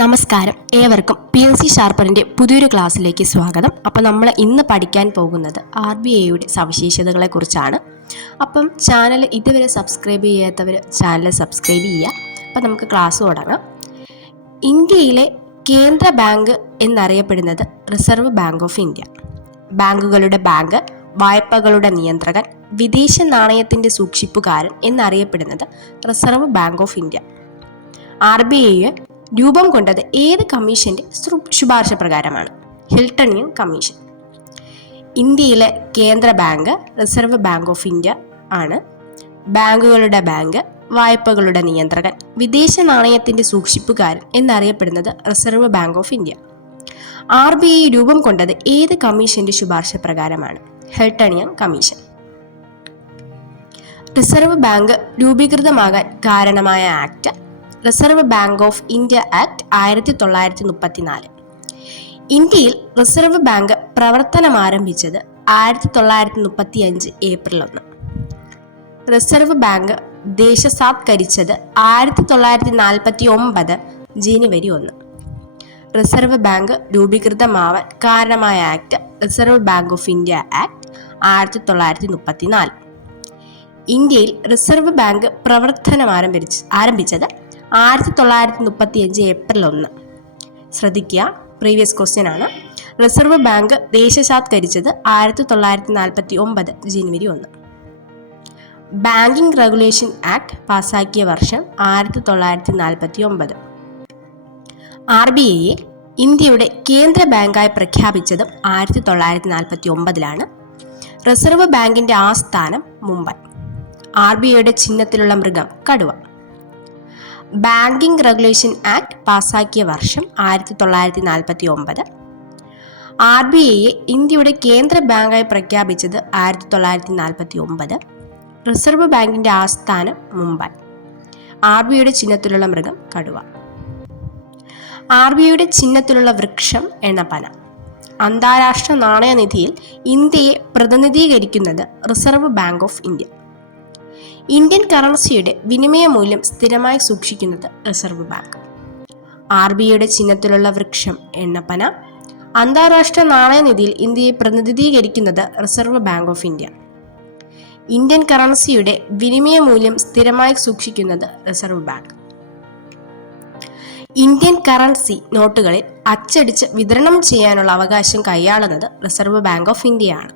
നമസ്കാരം, ഏവർക്കും PSC ഷാർപ്പറിൻ്റെ പുതിയൊരു ക്ലാസ്സിലേക്ക് സ്വാഗതം. അപ്പോൾ നമ്മൾ ഇന്ന് പഠിക്കാൻ പോകുന്നത് RBIയുടെ സവിശേഷതകളെക്കുറിച്ചാണ്. അപ്പം ചാനൽ ഇതുവരെ സബ്സ്ക്രൈബ് ചെയ്യാത്തവർ ചാനൽ സബ്സ്ക്രൈബ് ചെയ്യുക. അപ്പം നമുക്ക് ക്ലാസ് തുടങ്ങാം. ഇന്ത്യയിലെ കേന്ദ്ര ബാങ്ക് എന്നറിയപ്പെടുന്നത് റിസർവ് ബാങ്ക് ഓഫ് ഇന്ത്യ. ബാങ്കുകളുടെ ബാങ്ക്, വായ്പകളുടെ നിയന്ത്രകൻ, വിദേശ നാണയത്തിൻ്റെ സൂക്ഷിപ്പുകാരൻ എന്നറിയപ്പെടുന്നത് reserve Bank of India. RBI രൂപം കൊണ്ടത് ഏത് കമ്മീഷന്റെ ശുപാർശ പ്രകാരമാണ്? ഹിൽട്ടണിയൻ കമ്മീഷൻ. ഇന്ത്യയിലെ കേന്ദ്ര bank reserve Bank of India ആണ്. ബാങ്കുകളുടെ ബാങ്ക്, വായ്പകളുടെ നിയന്ത്രകൻ, വിദേശ നാണയത്തിന്റെ സൂക്ഷിപ്പുകാരൻ എന്നറിയപ്പെടുന്നത് reserve Bank of India. RBI രൂപം കൊണ്ടത് ഏത് കമ്മീഷന്റെ ശുപാർശ പ്രകാരമാണ്? ഹിൽട്ടണിയൻ കമ്മീഷൻ. റിസർവ് ബാങ്ക് രൂപീകൃതമാകാൻ കാരണമായ act reserve Bank of India act 1934. ഇന്ത്യയിൽ റിസർവ് ബാങ്ക് പ്രവർത്തനം ആരംഭിച്ചത് 1935 ഏപ്രിൽ 1. റിസർവ് ബാങ്ക് ദേശസാത്കരിച്ചത് 1949 ജനുവരി 1. റിസർവ് ബാങ്ക് രൂപീകൃതമാവാൻ കാരണമായ act reserve Bank of India act 1934. ഇന്ത്യയിൽ റിസർവ് ബാങ്ക് പ്രവർത്തനം ആരംഭിച്ചത് 1935 ഏപ്രിൽ 1. ശ്രദ്ധിക്കുക, പ്രീവിയസ് ക്വസ്റ്റ്യൻ ആണ്. റിസർവ് ബാങ്ക് ദേശസാത്കരിച്ചത് 1949 ജനുവരി 1. ബാങ്കിംഗ് റെഗുലേഷൻ ആക്ട് പാസാക്കിയ വർഷം 1949. RBIയെ ഇന്ത്യയുടെ കേന്ദ്ര ബാങ്കായി പ്രഖ്യാപിച്ചതും 1949. റിസർവ് ബാങ്കിന്റെ ആസ്ഥാനം മുംബൈ. RBIയുടെ ചിഹ്നത്തിലുള്ള മൃഗം കടുവ. ബാങ്കിംഗ് റെഗുലേഷൻ ആക്ട് പാസാക്കിയ വർഷം 1949. RBIയെ ഇന്ത്യയുടെ കേന്ദ്ര ബാങ്കായി പ്രഖ്യാപിച്ചത് 1949. റിസർവ് ബാങ്കിന്റെ ആസ്ഥാനം മുംബൈ. RBIയുടെ ചിഹ്നത്തിലുള്ള മൃഗം കടുവ. RBIയുടെ ചിഹ്നത്തിലുള്ള വൃക്ഷം എണ്ണപ്പന. അന്താരാഷ്ട്ര നാണയനിധിയിൽ ഇന്ത്യയെ പ്രതിനിധീകരിക്കുന്നത് Reserve Bank of India. Indian കറൻസിയുടെ വിനിമയ മൂല്യം സ്ഥിരമായി സൂക്ഷിക്കുന്നത് റിസർവ് ബാങ്ക്. RBIയുടെ ചിഹ്നത്തിലുള്ള വൃക്ഷം എണ്ണപ്പന. അന്താരാഷ്ട്ര നാണയനിധിയിൽ ഇന്ത്യയെ പ്രതിനിധീകരിക്കുന്നത് Reserve Bank of India. Indian കറൻസിയുടെ വിനിമയ മൂല്യം സ്ഥിരമായി സൂക്ഷിക്കുന്നത് റിസർവ് ബാങ്ക്. ഇന്ത്യൻ കറൻസി നോട്ടുകളിൽ അച്ചടിച്ച് വിതരണം ചെയ്യാനുള്ള അവകാശം കൈയാളുന്നത് റിസർവ് ബാങ്ക് ഓഫ് ഇന്ത്യയാണ്.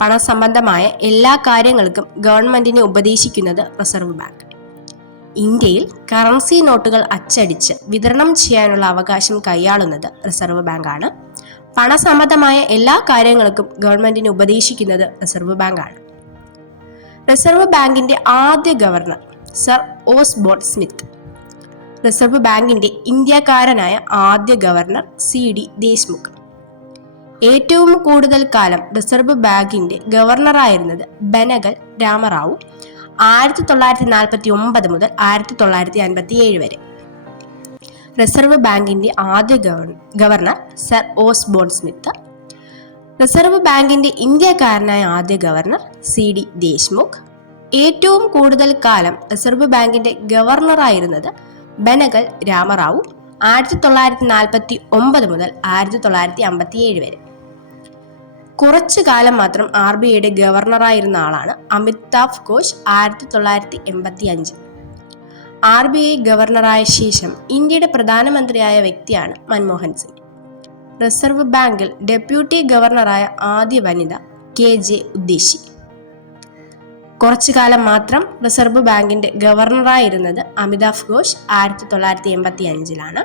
പണസംബന്ധമായ എല്ലാ കാര്യങ്ങൾക്കും ഗവൺമെന്റിനെ ഉപദേശിക്കുന്നത് റിസർവ് ബാങ്ക്. ഇന്ത്യയിൽ കറൻസി നോട്ടുകൾ അച്ചടിച്ച് വിതരണം ചെയ്യാനുള്ള അവകാശം കൈയാളുന്നത് റിസർവ് ബാങ്കാണ്. പണസംബന്ധമായ എല്ലാ കാര്യങ്ങൾക്കും ഗവൺമെന്റിനെ ഉപദേശിക്കുന്നത് റിസർവ് ബാങ്കാണ്. റിസർവ് ബാങ്കിന്റെ ആദ്യ governor sir Osborne Smith. Reserve ബാങ്കിന്റെ ഇന്ത്യക്കാരനായ ആദ്യ ഗവർണർ CD ദേശ്മുഖ്. ഏറ്റവും കൂടുതൽ കാലം റിസർവ് ബാങ്കിന്റെ ഗവർണറായിരുന്നത് ബനഗൽ രാമറാവു 1949 മുതൽ 1957 വരെ. റിസർവ് ബാങ്കിന്റെ ആദ്യ governor sir Osborne Smith. Reserve ബാങ്കിന്റെ ഇന്ത്യക്കാരനായ ആദ്യ ഗവർണർ CD ദേശ്മുഖ്. ഏറ്റവും കൂടുതൽ കാലം റിസർവ് ബാങ്കിന്റെ ഗവർണറായിരുന്നത് ബനഗൽ രാമറാവു 1949 മുതൽ 1957 വരെ. കുറച്ചു കാലം മാത്രം RBIയുടെ ഗവർണറായിരുന്ന ആളാണ് അമിതാഭ് ഘോഷ് 1985. RBI ഗവർണറായ ശേഷം ഇന്ത്യയുടെ പ്രധാനമന്ത്രിയായ വ്യക്തിയാണ് മൻമോഹൻ സിംഗ്. റിസർവ് ബാങ്കിൽ ഡെപ്യൂട്ടി ഗവർണറായ ആദ്യ വനിത KJ ഉദ്ദേശി. കുറച്ചു കാലം മാത്രം റിസർവ് ബാങ്കിന്റെ ഗവർണറായിരുന്നത് അമിതാഭ് ഘോഷ് 1985.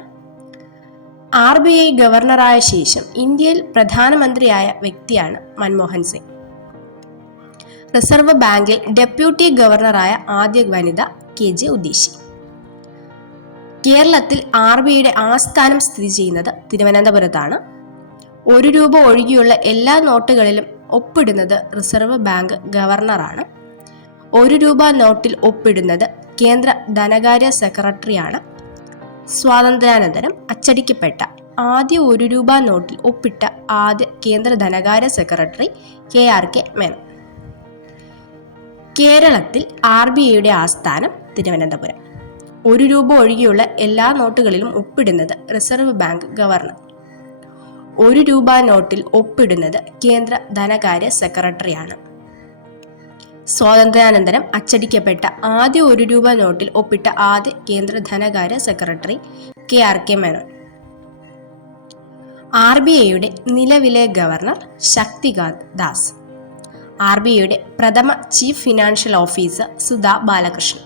RBI ഗവർണറായ ശേഷം ഇന്ത്യയിൽ പ്രധാനമന്ത്രിയായ വ്യക്തിയാണ് മൻമോഹൻ സിംഗ്. റിസർവ് ബാങ്കിൽ ഡെപ്യൂട്ടി ഗവർണറായ ആദ്യ വനിത KJ ഉദ്ദേശി. കേരളത്തിൽ RBIയുടെ ആസ്ഥാനം സ്ഥിതി ചെയ്യുന്നത് തിരുവനന്തപുരത്താണ്. 1 രൂപ ഒഴികെയുള്ള എല്ലാ നോട്ടുകളിലും ഒപ്പിടുന്നത് റിസർവ് ബാങ്ക് ഗവർണറാണ്. 1 രൂപ നോട്ടിൽ ഒപ്പിടുന്നത് കേന്ദ്ര ധനകാര്യ സെക്രട്ടറിയാണ്. സ്വാതന്ത്ര്യാനന്തരം അച്ചടിക്കപ്പെട്ട ആദ്യ 1 രൂപ നോട്ടിൽ ഒപ്പിട്ട ആദ്യ കേന്ദ്ര ധനകാര്യ സെക്രട്ടറി KRK മേനോൻ. കേരളത്തിൽ RBIയുടെ ആസ്ഥാനം തിരുവനന്തപുരം. രൂപ ഒഴികെയുള്ള എല്ലാ നോട്ടുകളിലും ഒപ്പിടുന്നത് റിസർവ് ബാങ്ക് ഗവർണർ. രൂപ നോട്ടിൽ ഒപ്പിടുന്നത് കേന്ദ്ര ധനകാര്യ സെക്രട്ടറിയാണ്. സ്വാതന്ത്ര്യാനന്തരം അച്ചടിക്കപ്പെട്ട ആദ്യ രൂപ നോട്ടിൽ ഒപ്പിട്ട ആദ്യ കേന്ദ്ര ധനകാര്യ സെക്രട്ടറി KRK മേനോൻ. RBIയുടെ നിലവിലെ ഗവർണർ ശക്തികാന്ത് ദാസ്. RBIയുടെ പ്രഥമ chief financial officer Sudha Balakrishnan.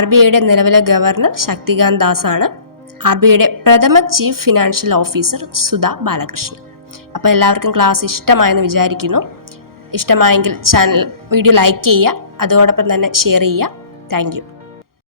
RBIയുടെ നിലവിലെ ഗവർണർ ശക്തികാന്ത് ദാസ് ആണ്. RBIയുടെ പ്രഥമ chief financial officer Sudha Balakrishnan. അപ്പോൾ എല്ലാവർക്കും ക്ലാസ് ഇഷ്ടമായെന്ന് വിചാരിക്കുന്നു. ഇഷ്ടമായെങ്കിൽ വീഡിയോ ലൈക്ക് ചെയ്യുക, അതോടൊപ്പം തന്നെ ഷെയർ ചെയ്യുക. Thank you.